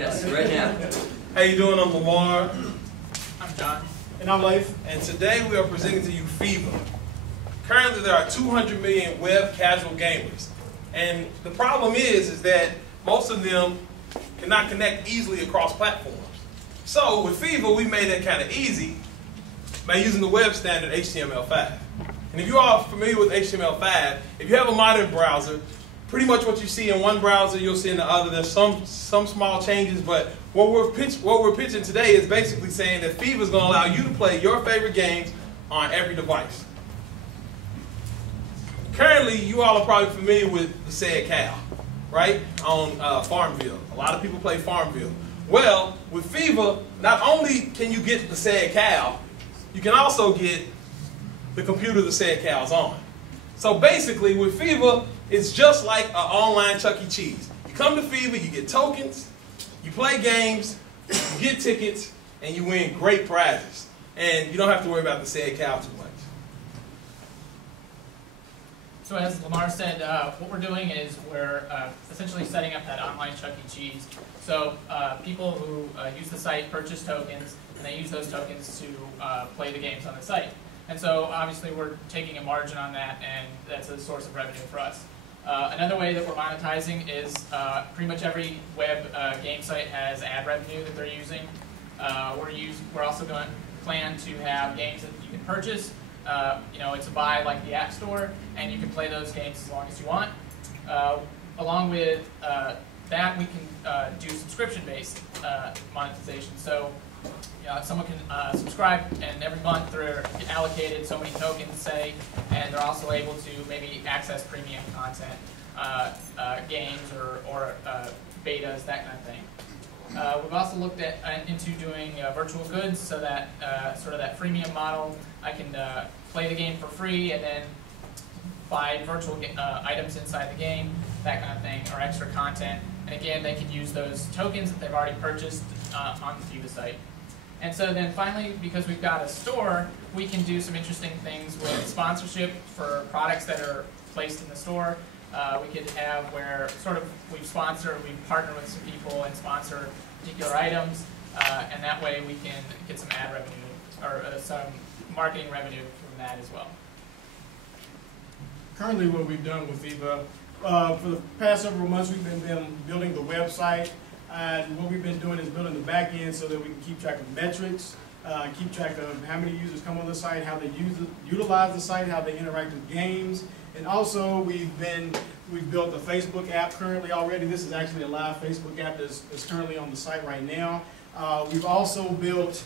Yes, right now. How you doing? I'm Lamar. I'm John. And I'm Lafe. And today we are presenting to you Pheeva. Currently there are 200 million web casual gamers. And the problem is that most of them cannot connect easily across platforms. So with Pheeva, we made that kind of easy by using the web standard HTML5. And if you are familiar with HTML5, if you have a modern browser, pretty much what you see in one browser, you'll see in the other. There's some small changes, but what we're pitching today is basically saying that Pheeva is going to allow you to play your favorite games on every device. Currently, you all are probably familiar with the said cow, right? On Farmville. A lot of people play Farmville. Well, with Pheeva, not only can you get the said cow, you can also get the computer the said cow's on. So basically, with Pheeva, it's just like an online Chuck E. Cheese. You come to Pheeva, you get tokens, you play games, you get tickets, and you win great prizes. And you don't have to worry about the said cow too much. So as Lamar said, what we're doing is we're essentially setting up that online Chuck E. Cheese. So people who use the site purchase tokens, and they use those tokens to play the games on the site. And so obviously we're taking a margin on that, and that's a source of revenue for us. Another way that we're monetizing is pretty much every web game site has ad revenue that they're using. We're also going to plan to have games that you can purchase. It's a buy like the App Store, and you can play those games as long as you want. Along with that, we can do subscription-based monetization. So someone can subscribe, and every month they're allocated so many tokens, say, and they're also able to maybe access premium content, games or betas, that kind of thing. We've also looked into doing virtual goods, so that sort of that freemium model. I can play the game for free and then buy virtual items inside the game, that kind of thing, or extra content. And again, they can use those tokens that they've already purchased on the Pheeva site. And so then finally, because we've got a store, we can do some interesting things with sponsorship for products that are placed in the store. We could have where we've partnered with some people and sponsor particular items, and that way we can get some ad revenue, or some marketing revenue from that as well. Currently what we've done with Pheeva, for the past several months we've been building the website, and what we've been doing is building the back end so that we can keep track of metrics, keep track of how many users come on the site, how they utilize the site, how they interact with games. And also we've built a Facebook app currently already. This is actually a live Facebook app that's currently on the site right now. We've also built,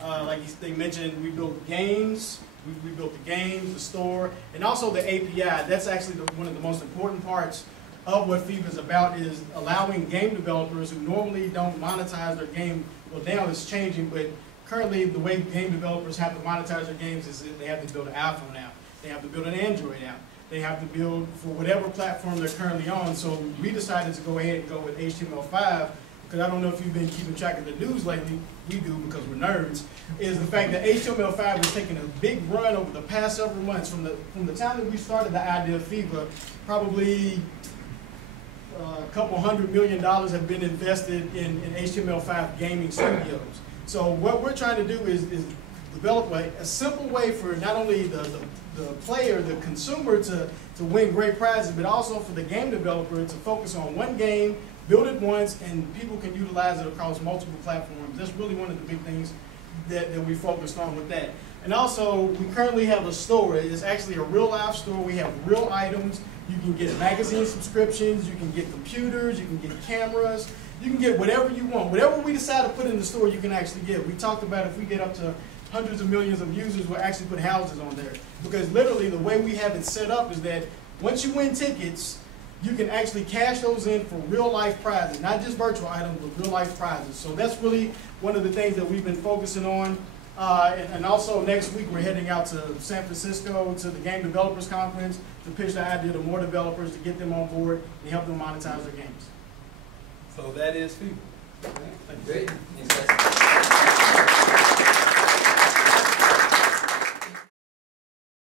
like they mentioned, we built games. We built the games, the store, and also the API. That's actually one of the most important parts of what Pheeva is about, is allowing game developers who normally don't monetize their game. Well, now it's changing, but currently the way game developers have to monetize their games is that they have to build an iPhone app, they have to build an Android app, they have to build for whatever platform they're currently on. So we decided to go ahead and go with HTML5, because I don't know if you've been keeping track of the news lately. We do, because we're nerds. Is the fact that HTML5 has taken a big run over the past several months. From the time that we started the idea of Pheeva, probably a couple $100 million have been invested in HTML5 gaming studios. So what we're trying to do is develop a simple way for not only the player, the consumer, to win great prizes, but also for the game developer to focus on one game, build it once, and people can utilize it across multiple platforms. That's really one of the big things that we focused on with that. And also, we currently have a store. It's actually a real life store. We have real items. You can get magazine subscriptions, you can get computers, you can get cameras, you can get whatever you want. Whatever we decide to put in the store, you can actually get. We talked about if we get up to hundreds of millions of users, we'll actually put houses on there. Because literally the way we have it set up is that once you win tickets, you can actually cash those in for real life prizes, not just virtual items, but real life prizes. So that's really one of the things that we've been focusing on. And also next week we're heading out to San Francisco to the Game Developers Conference to pitch the idea to more developers to get them on board and help them monetize their games. So that is Pheeva. Great. Thanks, guys.